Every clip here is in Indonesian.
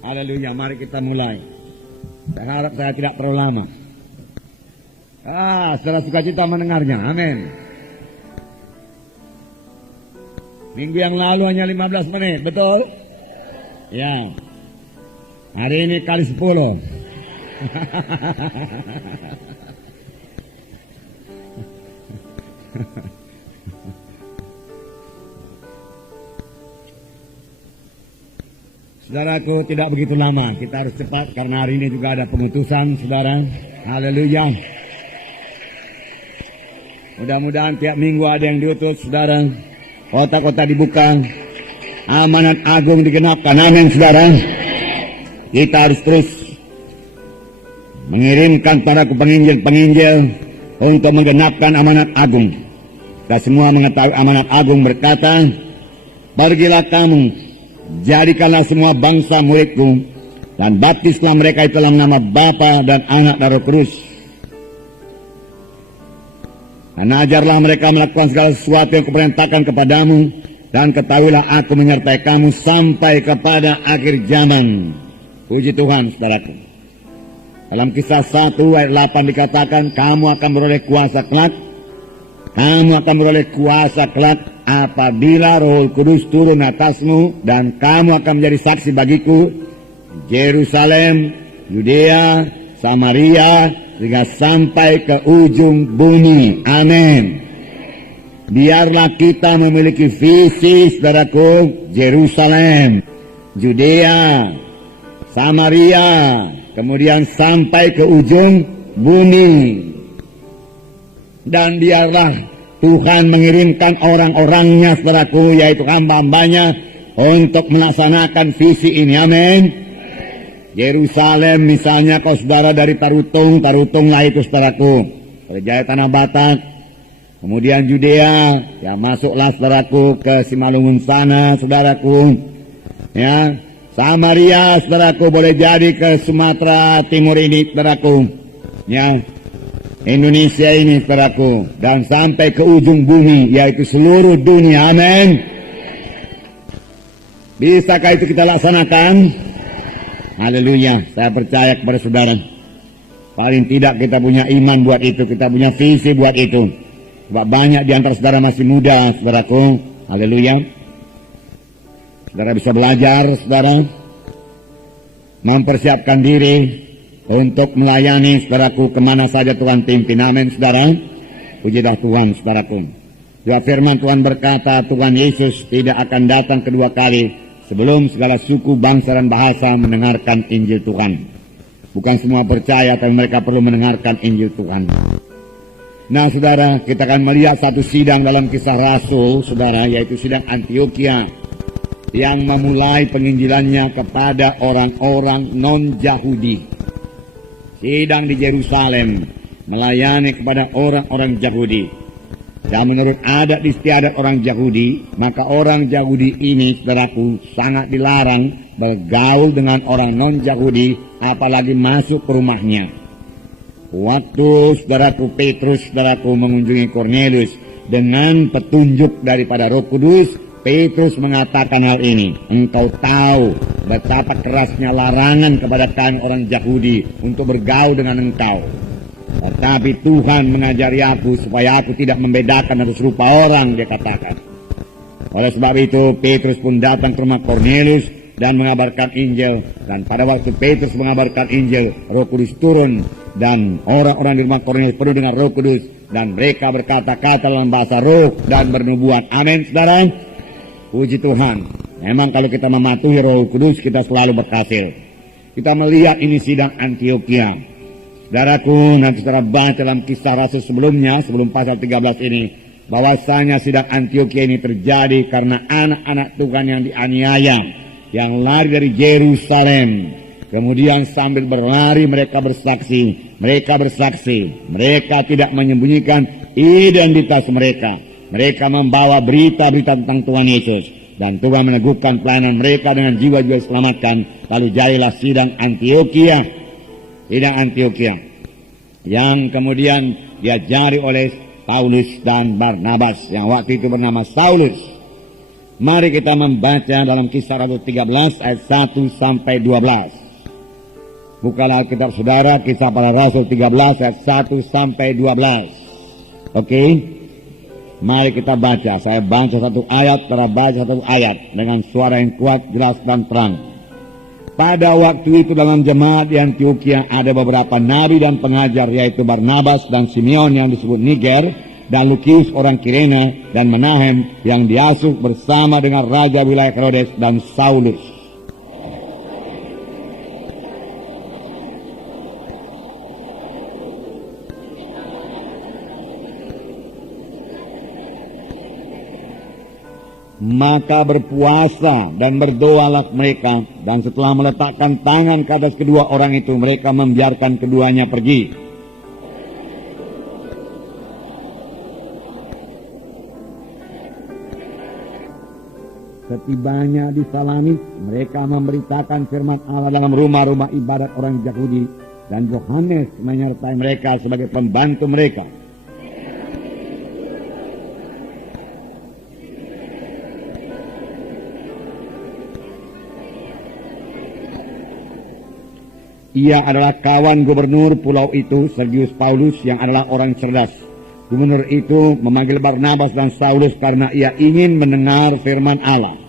Haleluya, mari kita mulai. Saya harap saya tidak terlalu lama. Saudara sukacita mendengarnya, amin. Minggu yang lalu hanya 15 menit, betul? Ya. Hari ini kali 10. Saudaraku, tidak begitu lama, kita harus cepat karena hari ini juga ada pengutusan, saudara. Haleluya. Mudah-mudahan tiap minggu ada yang diutus, saudara. Kota-kota dibuka, amanat agung digenapkan, amin, saudara. Kita harus terus mengirimkan para penginjil-penginjil untuk menggenapkan amanat agung. Kita semua mengetahui amanat agung berkata, pergilah kamu, jadikanlah semua bangsa muridku, dan baptislah mereka itu dalam nama Bapa dan Anak dan Roh Kudus. Dan ajarlah mereka melakukan segala sesuatu yang kuperintahkan kepadamu, dan ketahuilah aku menyertai kamu sampai kepada akhir zaman. Puji Tuhan, saudaraku. Dalam Kisah 1 ayat 8 dikatakan, kamu akan beroleh kuasa kelak. Kamu akan beroleh kuasa kelak apabila Roh Kudus turun atasmu, dan kamu akan menjadi saksi bagiku Yerusalem, Yudea, Samaria, hingga sampai ke ujung bumi. Amin. Biarlah kita memiliki visi, saudaraku, Yerusalem, Yudea, Samaria, kemudian sampai ke ujung bumi. Dan biarlah Tuhan mengirimkan orang-orangnya, saudaraku, yaitu hamba-hambanya, untuk melaksanakan visi ini. Amin. Yerusalem misalnya, kalau saudara dari Tarutunglah itu, saudaraku, Jaya Tanah Batak. Kemudian Judea, ya masuklah, saudaraku, ke Simalungun sana, saudaraku. Ya, Samaria, saudaraku, boleh jadi ke Sumatera Timur ini, saudaraku. Ya, Indonesia ini, saudaraku, dan sampai ke ujung bumi, yaitu seluruh dunia. Amin. Bisakah itu kita laksanakan? Haleluya. Saya percaya kepada saudara, paling tidak kita punya iman buat itu, kita punya visi buat itu. Sebab banyak di antara saudara masih muda, saudaraku. Haleluya. Saudara bisa belajar, saudara, mempersiapkan diri untuk melayani, saudaraku, kemana saja Tuhan pimpin. Amin, saudara. Pujilah Tuhan, saudaraku. Juga firman Tuhan berkata, Tuhan Yesus tidak akan datang kedua kali sebelum segala suku, bangsa, dan bahasa mendengarkan Injil Tuhan. Bukan semua percaya, tapi mereka perlu mendengarkan Injil Tuhan. Nah, saudara, kita akan melihat satu sidang dalam Kisah Rasul, saudara, yaitu sidang Antioquia, yang memulai penginjilannya kepada orang-orang non-Yahudi. Sidang di Yerusalem melayani kepada orang-orang Yahudi. Dan menurut adat istiadat orang Yahudi, maka orang Yahudi ini, saudaraku, sangat dilarang bergaul dengan orang non-Yahudi, apalagi masuk ke rumahnya. Waktu saudaraku Petrus, saudaraku, mengunjungi Kornelius dengan petunjuk daripada Roh Kudus, Petrus mengatakan hal ini. Engkau tahu betapa kerasnya larangan kepada kami orang Yahudi untuk bergaul dengan engkau. Tetapi Tuhan mengajari aku supaya aku tidak membedakan atau serupa orang, dia katakan. Oleh sebab itu Petrus pun datang ke rumah Kornelius dan mengabarkan Injil. Dan pada waktu Petrus mengabarkan Injil, Roh Kudus turun, dan orang-orang di rumah Kornelius penuh dengan Roh Kudus, dan mereka berkata-kata dalam bahasa roh dan bernubuat. Amin, saudara. Puji Tuhan. Memang kalau kita mematuhi Roh Kudus, kita selalu berhasil. Kita melihat ini sidang Antioquia. Saudaraku, nanti saudara baca dalam Kisah Rasul sebelumnya, sebelum pasal 13 ini, bahwasanya sidang Antioquia ini terjadi karena anak-anak Tuhan yang dianiaya, yang lari dari Yerusalem. Kemudian sambil berlari mereka bersaksi. Mereka tidak menyembunyikan identitas mereka. Mereka membawa berita-berita tentang Tuhan Yesus. Dan Tuhan meneguhkan pelayanan mereka dengan jiwa-jiwa diselamatkan. Lalu jadilah sidang Antioquia. Sidang Antioquia. Yang kemudian diajari oleh Paulus dan Barnabas. Yang waktu itu bernama Saulus. Mari kita membaca dalam Kisah Rasul 13 ayat 1 sampai 12. Bukalah Alkitab saudara, Kisah Para Rasul 13 ayat 1 sampai 12. Oke? Mari kita baca. Saya baca satu ayat, saudara baca satu ayat dengan suara yang kuat, jelas dan terang. Pada waktu itu dalam jemaat di Antioquia ada beberapa nabi dan pengajar, yaitu Barnabas dan Simeon yang disebut Niger, dan Lukius orang Kirene, dan Menahem yang diasuh bersama dengan Raja wilayah Herodes dan Saulus. Maka berpuasa dan berdoalah mereka, dan setelah meletakkan tangan ke atas kedua orang itu, mereka membiarkan keduanya pergi. Setibanya di Salamis, mereka memberitakan firman Allah dalam rumah-rumah ibadat orang Yahudi, dan Yohanes menyertai mereka sebagai pembantu mereka. Ia adalah kawan gubernur pulau itu, Sergius Paulus, yang adalah orang cerdas. Gubernur itu memanggil Barnabas dan Saulus karena ia ingin mendengar firman Allah.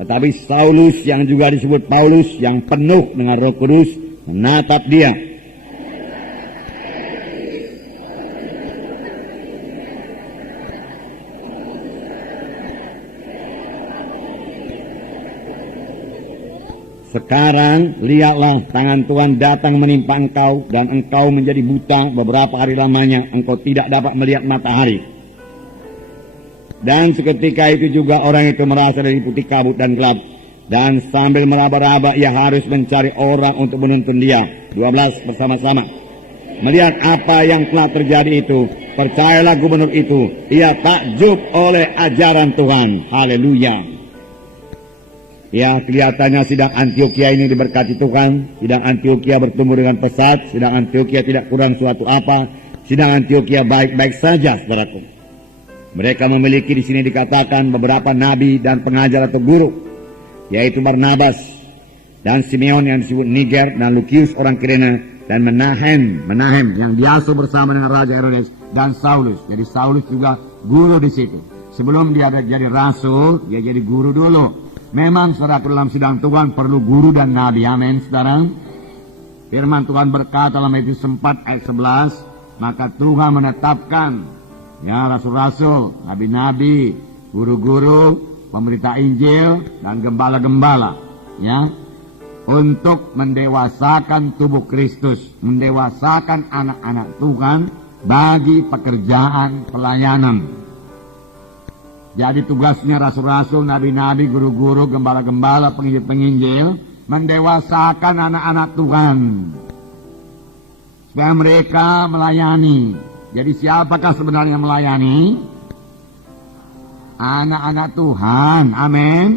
Tetapi Saulus, yang juga disebut Paulus, yang penuh dengan Roh Kudus, menatap dia. Sekarang lihatlah, tangan Tuhan datang menimpa engkau, dan engkau menjadi buta beberapa hari lamanya, engkau tidak dapat melihat matahari. Dan seketika itu juga orang itu merasa diliputi kabut dan gelap, dan sambil meraba-raba ia harus mencari orang untuk menuntun dia. 12 bersama-sama. Melihat apa yang telah terjadi itu, percayalah gubernur itu, ia takjub oleh ajaran Tuhan. Haleluya. Ya, kelihatannya sidang Antioquia ini diberkati Tuhan. Sidang Antioquia bertumbuh dengan pesat. Sidang Antioquia tidak kurang suatu apa. Sidang Antioquia baik-baik saja, saudaraku. Mereka memiliki di sini dikatakan beberapa nabi dan pengajar atau guru, yaitu Barnabas dan Simeon yang disebut Niger, dan Lukius orang Kirene, dan Menahem yang diasuh bersama dengan Raja Herodes dan Saulus. Jadi Saulus juga guru di situ. Sebelum dia jadi rasul, dia jadi guru dulu. Memang saudara, dalam sidang Tuhan perlu guru dan nabi. Amin, saudara. Firman Tuhan berkata dalam Matius 4 ayat 11, maka Tuhan menetapkan ya rasul-rasul, nabi-nabi, guru-guru, pemberita Injil, dan gembala-gembala, ya, untuk mendewasakan tubuh Kristus, mendewasakan anak-anak Tuhan bagi pekerjaan pelayanan. Jadi tugasnya rasul-rasul, nabi-nabi, guru-guru, gembala-gembala, penginjil-penginjil, mendewasakan anak-anak Tuhan, supaya mereka melayani. Jadi siapakah sebenarnya melayani? Anak-anak Tuhan, amin.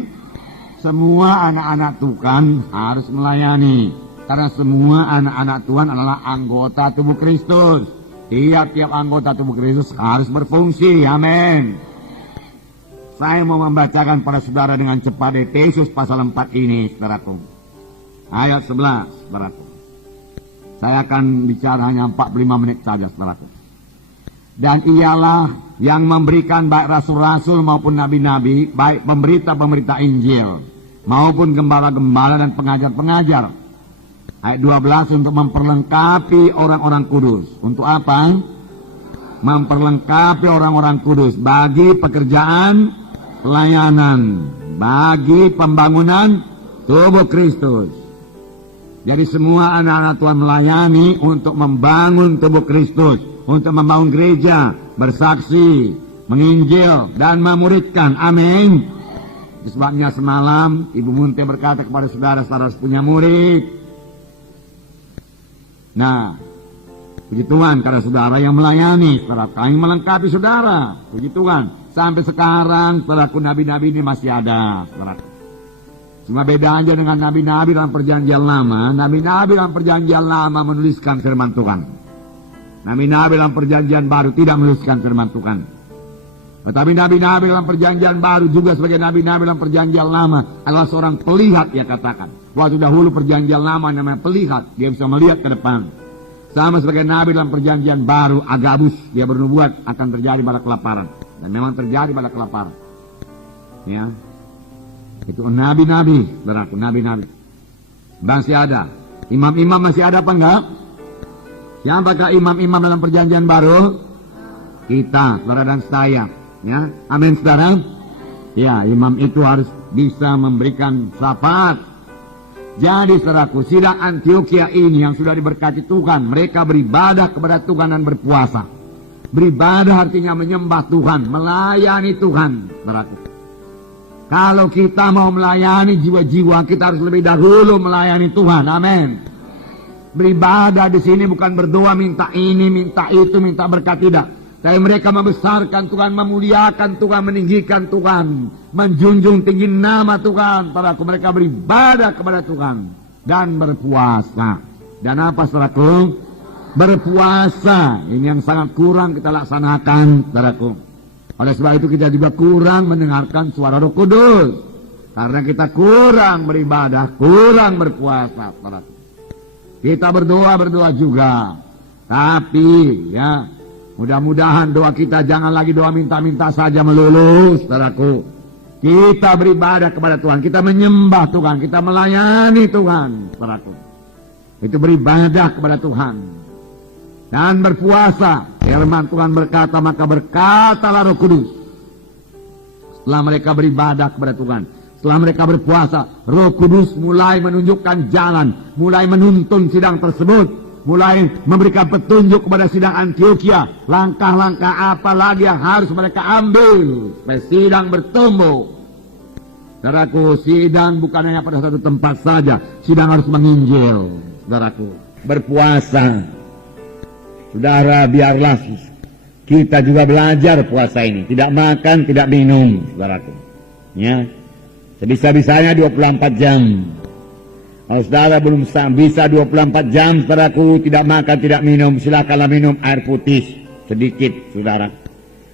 Semua anak-anak Tuhan harus melayani, karena semua anak-anak Tuhan adalah anggota tubuh Kristus. Tiap-tiap anggota tubuh Kristus harus berfungsi, amin. Saya mau membacakan pada saudara dengan cepat Efesus pasal 4 ini, saudaraku. Ayat 11, saudaraku. Saya akan bicara hanya 45 menit saja, saudaraku. Dan ialah yang memberikan baik rasul-rasul maupun nabi-nabi, baik pemberita-pemberita Injil, maupun gembala-gembala dan pengajar-pengajar. Ayat 12, untuk memperlengkapi orang-orang kudus. Untuk apa? Memperlengkapi orang-orang kudus bagi pekerjaan pelayanan, bagi pembangunan tubuh Kristus. Jadi semua anak-anak Tuhan melayani untuk membangun tubuh Kristus, untuk membangun gereja, bersaksi, menginjil, dan memuridkan. Amin. Sebabnya semalam Ibu Munte berkata kepada saudara-saudara punya murid. Nah, puji Tuhan karena saudara yang melayani, saudara kami melengkapi saudara. Puji Tuhan. Sampai sekarang saudaraku, nabi-nabi ini masih ada, saudaraku. Cuma beda aja dengan nabi-nabi dalam perjanjian lama. Nabi-nabi dalam perjanjian lama menuliskan firman Tuhan. Nabi-nabi dalam perjanjian baru tidak menuliskan firman Tuhan. Tetapi nabi-nabi dalam perjanjian baru juga sebagai nabi-nabi dalam perjanjian lama adalah seorang pelihat, dia katakan. Waktu dahulu perjanjian lama namanya pelihat, dia bisa melihat ke depan. Sama sebagai nabi dalam perjanjian baru, Agabus, dia bernubuat akan terjadi pada kelaparan. Dan memang terjadi pada kelaparan. Ya. Itu nabi-nabi, berarti nabi-nabi. Masih ada. Imam-imam masih ada apa enggak? Siapakah imam-imam dalam perjanjian baru? Kita, saudara dan saya. Ya, amin saudara. Ya, imam itu harus bisa memberikan syafaat. Jadi saudaraku, sidang Antioquia ini yang sudah diberkati Tuhan, mereka beribadah kepada Tuhan dan berpuasa. Beribadah artinya menyembah Tuhan, melayani Tuhan, saudaraku. Kalau kita mau melayani jiwa-jiwa, kita harus lebih dahulu melayani Tuhan. Amin. Beribadah di sini bukan berdoa minta ini, minta itu, minta berkat, tidak. Tapi mereka membesarkan Tuhan, memuliakan Tuhan, meninggikan Tuhan, menjunjung tinggi nama Tuhan. Saudaraku, mereka beribadah kepada Tuhan dan berpuasa. Dan apa saudaraku? Berpuasa. Ini yang sangat kurang kita laksanakan, saudaraku. Oleh sebab itu kita juga kurang mendengarkan suara Roh Kudus. Karena kita kurang beribadah, kurang berpuasa. Kita berdoa juga. Tapi ya, mudah-mudahan doa kita jangan lagi doa minta-minta saja melulu, saudaraku. Kita beribadah kepada Tuhan, kita menyembah Tuhan, kita melayani Tuhan, saudaraku. Itu beribadah kepada Tuhan. Dan berpuasa. Firman Tuhan berkata, maka berkatalah Roh Kudus. Setelah mereka beribadah kepada Tuhan, setelah mereka berpuasa, Roh Kudus mulai menunjukkan jalan, mulai menuntun sidang tersebut, mulai memberikan petunjuk kepada sidang Antioquia, langkah-langkah apa lagi yang harus mereka ambil supaya sidang bertumbuh. Saudaraku, sidang bukan hanya pada satu tempat saja, sidang harus menginjil. Saudaraku, berpuasa. Saudara, biarlah kita juga belajar puasa ini. Tidak makan, tidak minum, saudaraku. Ya, sebisa-bisanya 24 jam. Kalau saudara belum bisa 24 jam, saudaraku, tidak makan, tidak minum, silakanlah minum air putih sedikit, saudara.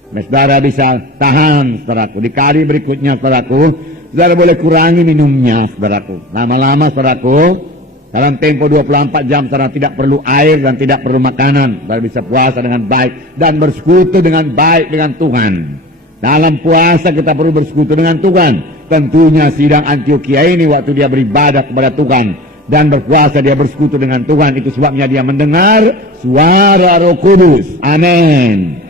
Nah, saudara bisa tahan, saudaraku. Di kali berikutnya, saudaraku, saudara boleh kurangi minumnya, saudaraku. Lama-lama, saudaraku, dalam tempo 24 jam, saudara tidak perlu air dan tidak perlu makanan. Saudara bisa puasa dengan baik dan bersekutu dengan baik dengan Tuhan. Dalam puasa kita perlu bersekutu dengan Tuhan. Tentunya sidang Antioquia ini waktu dia beribadah kepada Tuhan dan berpuasa dia bersekutu dengan Tuhan. Itu sebabnya dia mendengar suara Roh Kudus. Amin.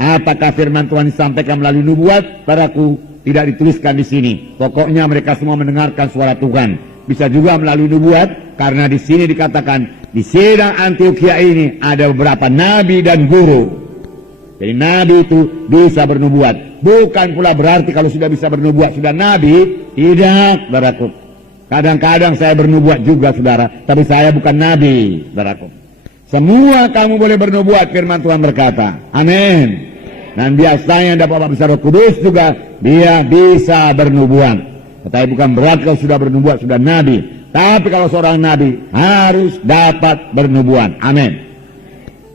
Apakah firman Tuhan disampaikan melalui nubuat? Saudaraku, tidak dituliskan di sini. Pokoknya mereka semua mendengarkan suara Tuhan. Bisa juga melalui nubuat, karena di sini dikatakan di sidang Antioquia ini ada beberapa nabi dan guru. Jadi nabi itu bisa bernubuat. Bukan pula berarti kalau sudah bisa bernubuat sudah nabi. Tidak, saudaraku. Kadang-kadang saya bernubuat juga, saudara. Tapi saya bukan nabi, saudaraku. Semua kamu boleh bernubuat, firman Tuhan berkata. Amin. Dan biasanya dapat besar Roh Kudus juga dia bisa bernubuat. Tetapi bukan berarti kalau sudah bernubuat sudah nabi. Tapi kalau seorang nabi harus dapat bernubuat. Amin.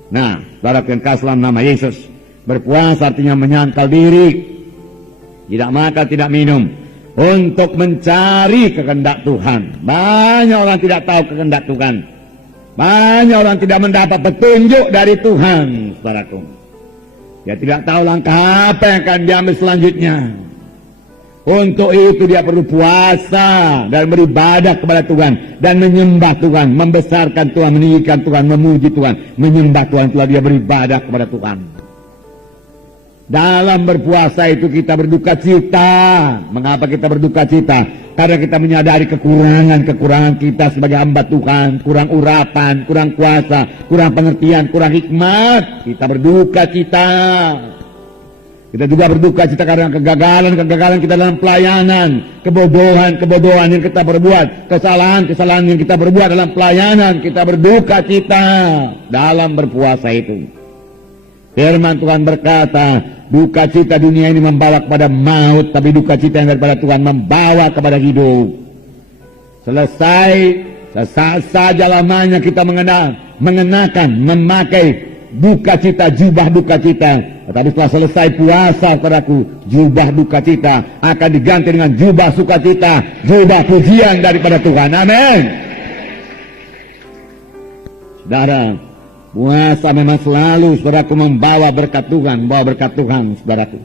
Nah, saudara yang kasih dalam nama Yesus, berpuasa artinya menyangkal diri, tidak makan, tidak minum, untuk mencari kehendak Tuhan. Banyak orang tidak tahu kehendak Tuhan. Banyak orang tidak mendapat petunjuk dari Tuhan, saudaraku. Dia tidak tahu langkah apa yang akan diambil selanjutnya. Untuk itu dia perlu puasa dan beribadah kepada Tuhan dan menyembah Tuhan, membesarkan Tuhan, meninggikan Tuhan, memuji Tuhan, menyembah Tuhan, setelah dia beribadah kepada Tuhan. Dalam berpuasa itu kita berduka cita. Mengapa kita berduka cita? Karena kita menyadari kekurangan kita sebagai hamba Tuhan, kurang urapan, kurang kuasa, kurang pengertian, kurang hikmat. Kita berduka cita. Kita juga berduka cita karena kegagalan kita dalam pelayanan, kebodohan yang kita perbuat, kesalahan yang kita perbuat dalam pelayanan. Kita berduka cita dalam berpuasa itu. Firman Tuhan berkata, duka cita dunia ini membawa kepada maut, tapi duka cita yang daripada Tuhan membawa kepada hidup. Selesai, sesaat saja lamanya kita mengenakan, memakai duka cita, jubah duka cita. Tetapi setelah selesai puasa, saudaraku, jubah duka cita akan diganti dengan jubah sukacita, jubah pujian daripada Tuhan. Amin. Saudara, puasa memang selalu, saudaraku, membawa berkat Tuhan, saudaraku.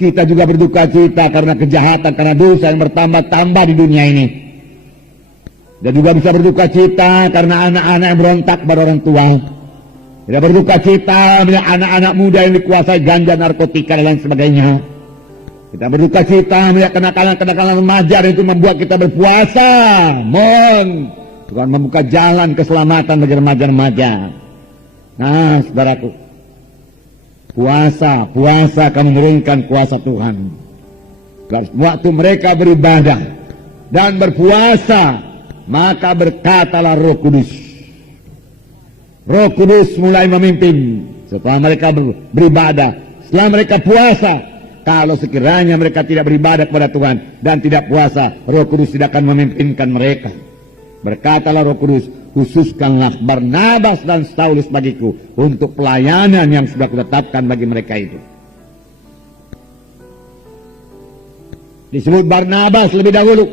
Kita juga berduka cita karena kejahatan, karena dosa yang bertambah-tambah di dunia ini. Dan juga bisa berduka cita karena anak-anak yang berontak pada orang tua. Tidak berduka cita melihat anak-anak muda yang dikuasai ganja, narkotika, dan lain sebagainya. Kita berduka cita melihat kenakalan-kenakalan remaja itu membuat kita berpuasa. Mohon Tuhan membuka jalan keselamatan bagi remaja-remaja. Nah, saudaraku, puasa akan menurunkan kuasa Tuhan. Waktu mereka beribadah dan berpuasa, maka berkatalah Roh Kudus. Roh Kudus mulai memimpin setelah mereka beribadah, setelah mereka puasa. Kalau sekiranya mereka tidak beribadah kepada Tuhan dan tidak puasa, Roh Kudus tidak akan memimpinkan mereka. Berkatalah Roh Kudus, khususkanlah Barnabas dan Saulus bagiku untuk pelayanan yang sudah kutetapkan bagi mereka itu. Disebut Barnabas lebih dahulu,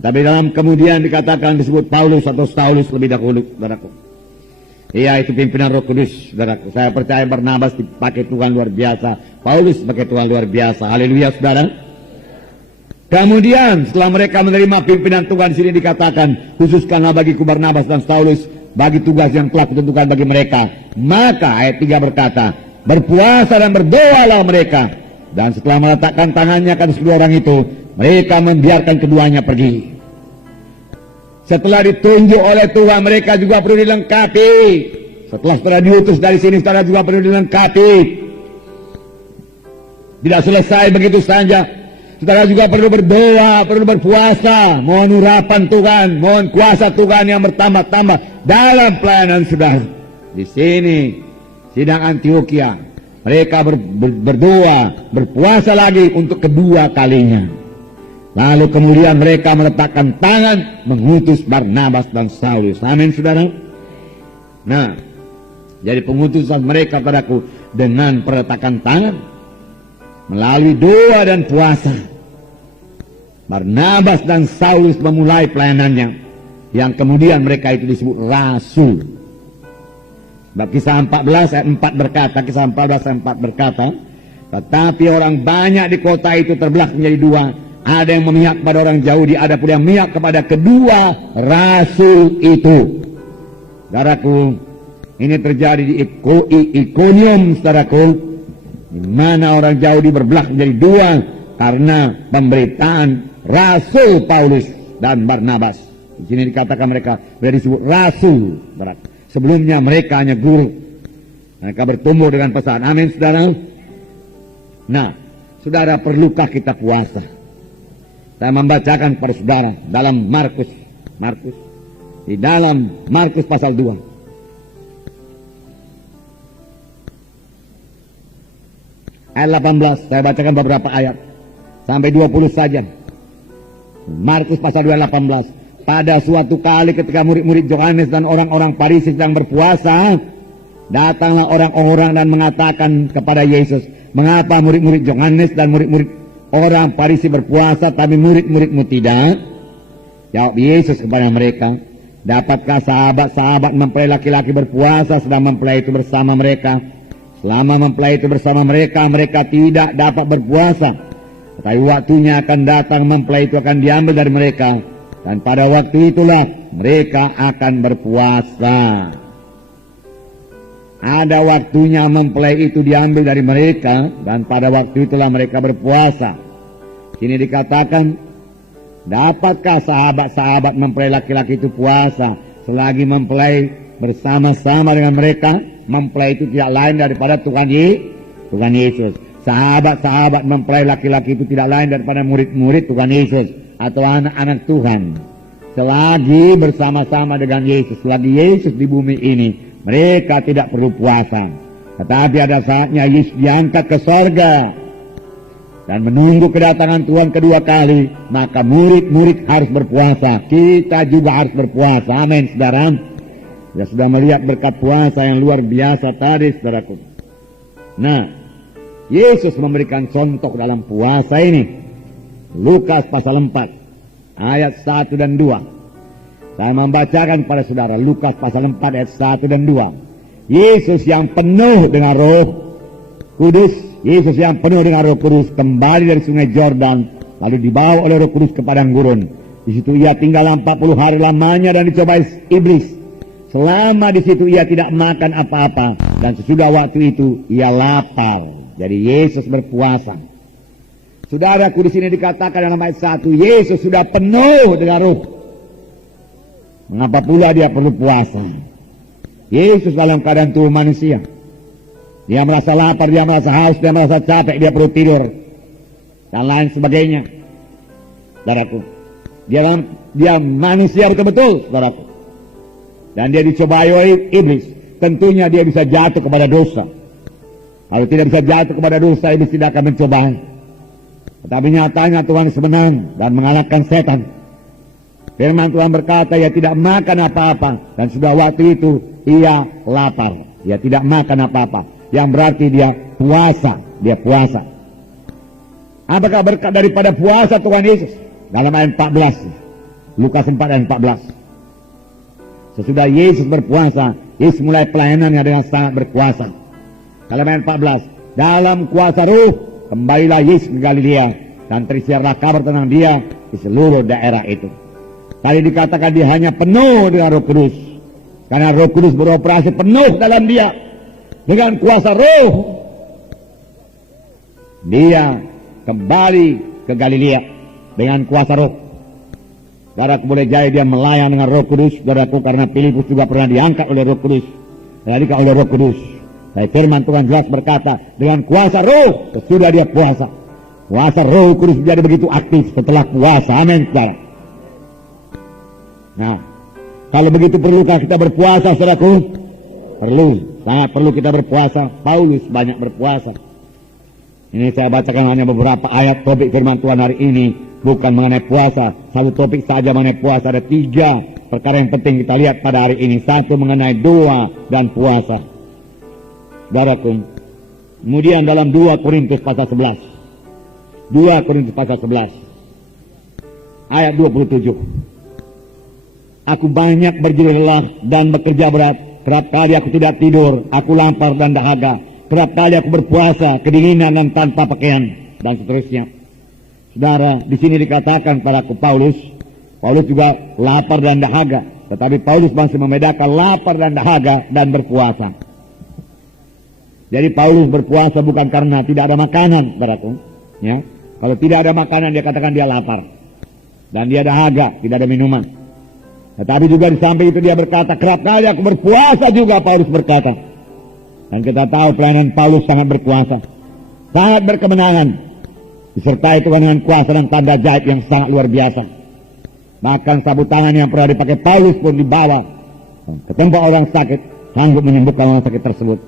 tetapi dalam kemudian dikatakan disebut Paulus atau Saulus lebih dahulu, saudaraku. Iya, itu pimpinan Roh Kudus, saudaraku. Saya percaya Barnabas dipakai Tuhan luar biasa, Paulus pakai Tuhan luar biasa. Haleluya, saudara. Kemudian setelah mereka menerima pimpinan Tuhan, sini dikatakan, khususkanlah bagiku Barnabas dan Saulus bagi tugas yang telah kutentukan bagi mereka. Maka ayat 3 berkata, berpuasa dan berdoalah mereka. Dan setelah meletakkan tangannya ke atas kedua orang itu, mereka membiarkan keduanya pergi. Setelah ditunjuk oleh Tuhan, mereka juga perlu dilengkapi. Setelah diutus dari sini, saudara juga perlu dilengkapi. Tidak selesai begitu saja. Saudara juga perlu berdoa, perlu berpuasa, mohon urapan Tuhan, mohon kuasa Tuhan yang bertambah-tambah dalam pelayanan saudara. Di sini, sidang Antioquia, mereka berdoa, berpuasa lagi untuk kedua kalinya. Lalu kemudian mereka meletakkan tangan, mengutus Barnabas dan Saulus. Amin, saudara. Nah, jadi pengutusan mereka padaku dengan peletakan tangan, melalui doa dan puasa, Barnabas dan Saulus memulai pelayanannya, yang kemudian mereka itu disebut rasul. Sebab kisah 14 ayat 4 berkata, kisah 14 ayat 4 berkata, tetapi orang banyak di kota itu terbelah menjadi dua. Ada yang memihak kepada orang Yahudi, ada pula yang memihak kepada kedua rasul itu. Saudaraku, ini terjadi di Iconium, saudaraku, di mana orang Yahudi berbelah menjadi dua karena pemberitaan Rasul Paulus dan Barnabas. Di sini dikatakan mereka sudah disebut rasul. Sebelumnya mereka hanya guru. Mereka bertumbuh dengan pesan. Amin, saudara. Nah, saudara, perlukah kita puasa? Saya membacakan kepada saudara dalam Markus. Di dalam Markus pasal 2. Ayat 18, saya bacakan beberapa ayat sampai 20 saja. Markus pasal 2 ayat 18. Pada suatu kali ketika murid-murid Yohanes dan orang-orang Farisi sedang berpuasa, datanglah orang-orang dan mengatakan kepada Yesus, mengapa murid-murid Yohanes dan murid-murid orang Farisi berpuasa tapi murid-muridmu tidak? Jawab Yesus kepada mereka, dapatkah sahabat-sahabat mempelai laki-laki berpuasa sedang mempelai itu bersama mereka? Selama mempelai itu bersama mereka, mereka tidak dapat berpuasa. Tetapi waktunya akan datang, mempelai itu akan diambil dari mereka, dan pada waktu itulah mereka akan berpuasa. Ada waktunya mempelai itu diambil dari mereka, dan pada waktu itulah mereka berpuasa. Ini dikatakan, dapatkah sahabat-sahabat mempelai laki-laki itu puasa selagi mempelai bersama-sama dengan mereka? Mempelai itu tidak lain daripada Tuhan Yesus. Sahabat-sahabat mempelai laki-laki itu tidak lain daripada murid-murid Tuhan Yesus atau anak-anak Tuhan. Selagi bersama-sama dengan Yesus, selagi Yesus di bumi ini, mereka tidak perlu puasa. Tetapi ada saatnya Yesus diangkat ke sorga. dan menunggu kedatangan Tuhan kedua kali, maka murid-murid harus berpuasa. Kita juga harus berpuasa. Amin, saudara. Ya, sudah melihat berkat puasa yang luar biasa tadi, saudaraku. Nah, Yesus memberikan contoh dalam puasa ini. Lukas pasal 4, ayat 1 dan 2. Saya membacakan pada saudara Lukas pasal 4 ayat 1 dan 2. Yesus yang penuh dengan Roh Kudus, Yesus yang penuh dengan Roh Kudus kembali dari sungai Yordan, lalu dibawa oleh Roh Kudus ke padang gurun. Di situ ia tinggal 40 hari lamanya dan dicobai iblis. Selama di situ ia tidak makan apa-apa, dan sesudah waktu itu ia lapar. Jadi Yesus berpuasa. Saudaraku, di sini dikatakan dalam ayat 1, Yesus sudah penuh dengan Roh. Mengapa pula dia perlu puasa? Yesus dalam keadaan tubuh manusia. Dia merasa lapar, dia merasa haus, dia merasa capek, dia perlu tidur, dan lain sebagainya. Saudaraku, dia manusia betul-betul, saudaraku. Dan dia dicobai oleh iblis. Tentunya dia bisa jatuh kepada dosa. Kalau tidak bisa jatuh kepada dosa, iblis tidak akan mencoba. Tetapi nyatanya Tuhan sebenarnya dan mengalahkan setan. Firman Tuhan berkata, ia tidak makan apa-apa, dan sudah waktu itu ia lapar. Ia tidak makan apa-apa, yang berarti dia puasa. Dia puasa. Apakah berkat daripada puasa Tuhan Yesus? Dalam ayat 14, Lukas 4 ayat 14. Sesudah Yesus berpuasa, Yesus mulai pelayanannya dengan sangat berkuasa. Dalam ayat 14, dalam kuasa Roh kembalilah Yesus ke Galilea, dan tersiarlah kabar tentang dia di seluruh daerah itu. Tadi dikatakan dia hanya penuh dengan Roh Kudus, karena Roh Kudus beroperasi penuh dalam dia dengan kuasa Roh. Dia kembali ke Galilea dengan kuasa Roh. Saudaraku, boleh jadi dia melayan dengan Roh Kudus, saudaraku, karena Filipus juga pernah diangkat oleh Roh Kudus, diangkat oleh Roh Kudus. Tapi firman Tuhan jelas berkata, dengan kuasa Roh sesudah dia puasa. Kuasa Roh Kudus menjadi begitu aktif setelah puasa. Amin, saudara. Nah, kalau begitu perlukah kita berpuasa, saudaraku? Perlu, sangat perlu kita berpuasa. Paulus banyak berpuasa. Ini saya bacakan hanya beberapa ayat topik firman Tuhan hari ini. Bukan mengenai puasa, satu topik saja mengenai puasa. Ada 3 perkara yang penting kita lihat pada hari ini. 1 mengenai doa dan puasa, saudaraku. Kemudian dalam 2 Korintus pasal 11, 2 Korintus pasal 11 ayat 27. Aku banyak berjerih lelah dan bekerja berat. Kerap kali aku tidak tidur, aku lapar dan dahaga. Kerap kali aku berpuasa, kedinginan dan tanpa pakaian, dan seterusnya. Saudara, di sini dikatakan padaku Paulus juga lapar dan dahaga, tetapi Paulus masih membedakan lapar dan dahaga dan berpuasa. Jadi Paulus berpuasa bukan karena tidak ada makanan, saudaraku. Ya, kalau tidak ada makanan dia katakan dia lapar, dan dia dahaga, tidak ada minuman. Tetapi juga di samping itu dia berkata, kerap kali aku berpuasa juga, Paulus berkata. Dan kita tahu pelayanan Paulus sangat berkuasa, sangat berkemenangan, disertai Tuhan dengan kuasa dan tanda ajaib yang sangat luar biasa. Bahkan sabut tangan yang pernah dipakai Paulus pun dibawa ke tempat orang sakit, sanggup menyembuhkan orang sakit tersebut.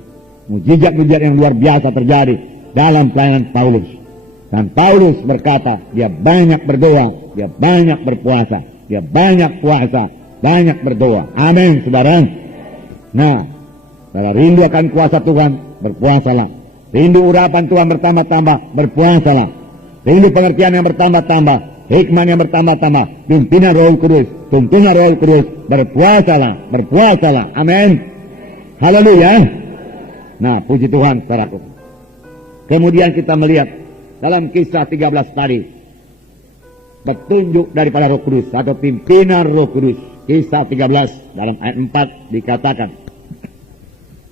Mujizat-mujizat yang luar biasa terjadi dalam pelayanan Paulus. Dan Paulus berkata, dia banyak berdoa, dia banyak berpuasa, dia banyak puasa, banyak berdoa. Amin, saudara. Nah, kalau rindu akan kuasa Tuhan, berpuasalah. Rindu urapan Tuhan bertambah-tambah, berpuasalah. Rindu pengertian yang bertambah-tambah, hikmah yang bertambah-tambah, pimpinan Roh Kudus, tuntunan Roh Kudus, berpuasalah, berpuasalah. Amin. Haleluya. Nah, puji Tuhan, saudaraku. Kemudian kita melihat dalam kisah 13 tadi, petunjuk daripada Roh Kudus atau pimpinan Roh Kudus. Kisah 13 dalam ayat 4 dikatakan,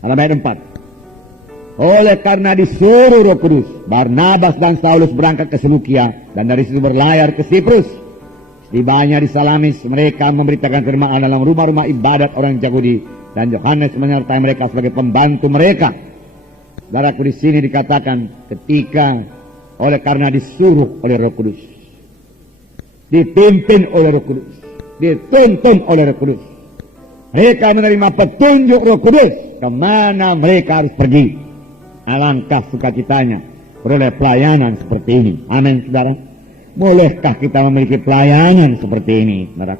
dalam ayat 4, oleh karena disuruh Roh Kudus, Barnabas dan Saulus berangkat ke Selukia, dan dari situ berlayar ke Siprus. Setibanya di Salamis, mereka memberitakan firman dalam rumah-rumah ibadat orang Yahudi, dan Yohanes menyertai mereka sebagai pembantu mereka. Saudaraku, di sini dikatakan ketika oleh karena disuruh oleh Roh Kudus, dipimpin oleh Roh Kudus, dituntun oleh Roh Kudus, mereka menerima petunjuk Roh Kudus kemana mereka harus pergi. Alangkah sukacitanya beroleh pelayanan seperti ini. Amin, saudara. Bolehkah kita memiliki pelayanan seperti ini, saudara?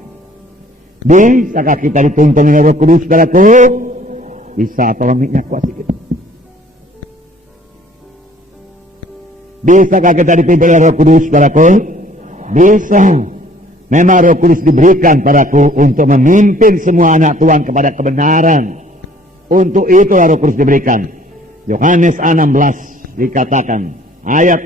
Bisakah kita dituntun oleh Roh Kudus, saudaraku? Bisa, tolong miknya kuat sedikit. Bisakah kita dipimpin oleh Roh Kudus, saudaraku? Bisa. Memang Roh Kudus diberikan padaku untuk memimpin semua anak Tuhan kepada kebenaran. Untuk itu Roh Kudus diberikan. Yohanes 16 dikatakan, ayat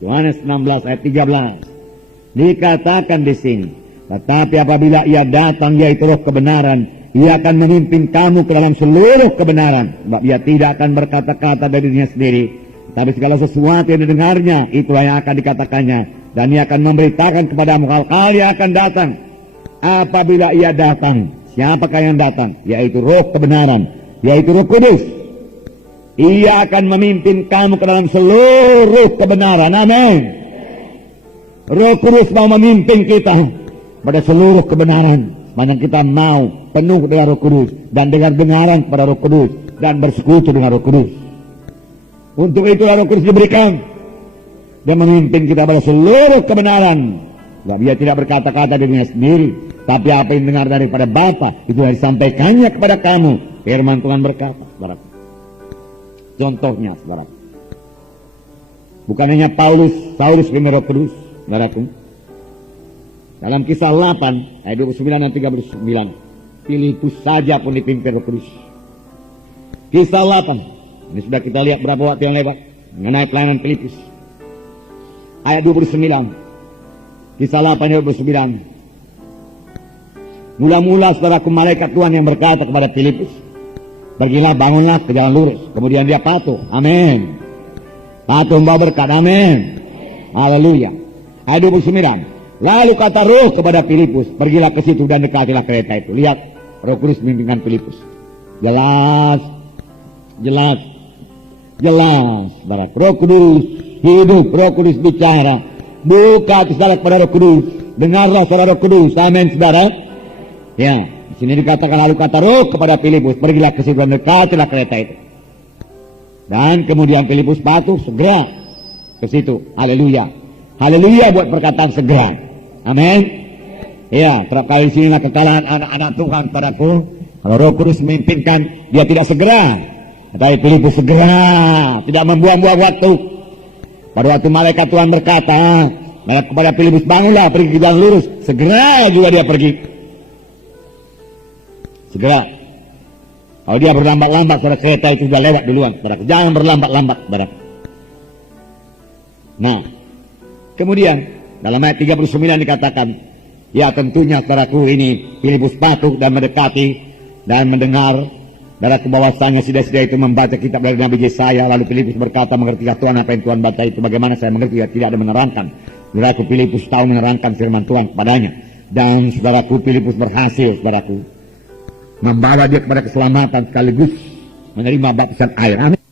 Yohanes 16 ayat 13 dikatakan di sini, tetapi apabila ia datang, yaitu Roh kebenaran, ia akan memimpin kamu ke dalam seluruh kebenaran. Sebab ia tidak akan berkata-kata dari dirinya sendiri, tapi segala sesuatu yang didengarnya, itulah yang akan dikatakannya. Dan ia akan memberitakan kepadamu hal-hal yang akan datang. Apabila ia datang, siapakah yang datang? Yaitu Roh kebenaran, yaitu Roh Kudus. Ia akan memimpin kamu ke dalam seluruh kebenaran. Amin. Roh Kudus mau memimpin kita pada seluruh kebenaran. Sepanjang kita mau penuh dengan Roh Kudus dan dengar-dengaran kepada Roh Kudus dan bersekutu dengan Roh Kudus. Untuk itu Roh Kudus diberikan dan memimpin kita pada seluruh kebenaran. Sebab ia tidak berkata-kata dirinya sendiri, tapi apa yang dengar daripada Bapa, itu disampaikannya kepada kamu. Firman Tuhan berkata, saudaraku. Contohnya, saudaraku. Bukan hanya Saulus bin Roh Kudus, saudaraku. Dalam Kisah 8 ayat 29 dan 39, Filipus saja pun dipimpin Roh Kudus. Kisah 8, ini sudah kita lihat berapa waktu yang lewat mengenai pelayanan Filipus. Ayat 29, Kisah 8 ayat 29. Mula-mula saudaraku, malaikat Tuhan yang berkata kepada Filipus, pergilah, bangunlah ke jalan lurus. Kemudian dia patuh. Amin. Patuh membawa berkat. Amin. Haleluya. Ayat 29. Lalu kata Roh kepada Filipus, pergilah ke situ dan dekatilah kereta itu. Lihat, Roh Kudus memimpin Filipus. Jelas, saudara. Roh Kudus hidup, Roh Kudus bicara. Buka hati saudara kepada Roh Kudus. Dengarlah saudara Roh Kudus. Amin, saudara. Ya, di sini dikatakan lalu kata Roh kepada Filipus, pergilah ke situ dan dekatilah kereta itu. Dan kemudian Filipus patuh, segera ke situ. Haleluya. Haleluya buat perkataan segera. Amin. Ya, kerap kali sinilah kekalahan anak-anak Tuhan padaku. Kalau Roh Kudus memimpinkan, dia tidak segera. Tetapi Filipus segera, tidak membuang-buang waktu. Pada waktu malaikat Tuhan berkata kepada Filipus, bangunlah, pergi ke jalan lurus. Segera juga dia pergi. Segera. Kalau dia berlambat-lambat, saudara, kereta itu sudah lewat duluan. Saudara, jangan berlambat-lambat, saudara. Nah, kemudian dalam ayat 39 dikatakan, ya tentunya saudaraku ini Filipus patuh dan mendekati dan mendengar. Saudaraku, bahwasanya sida-sida itu membaca kitab dari Nabi Yesaya. Lalu Filipus berkata, mengertikah Tuhan apa yang Tuhan baca itu? Bagaimana saya mengerti? Ya, tidak ada menerangkan. Saudaraku, Filipus tahu menerangkan firman Tuhan kepadanya. Dan saudaraku, Filipus berhasil, saudaraku, membawa dia kepada keselamatan sekaligus menerima baptisan air. Amin.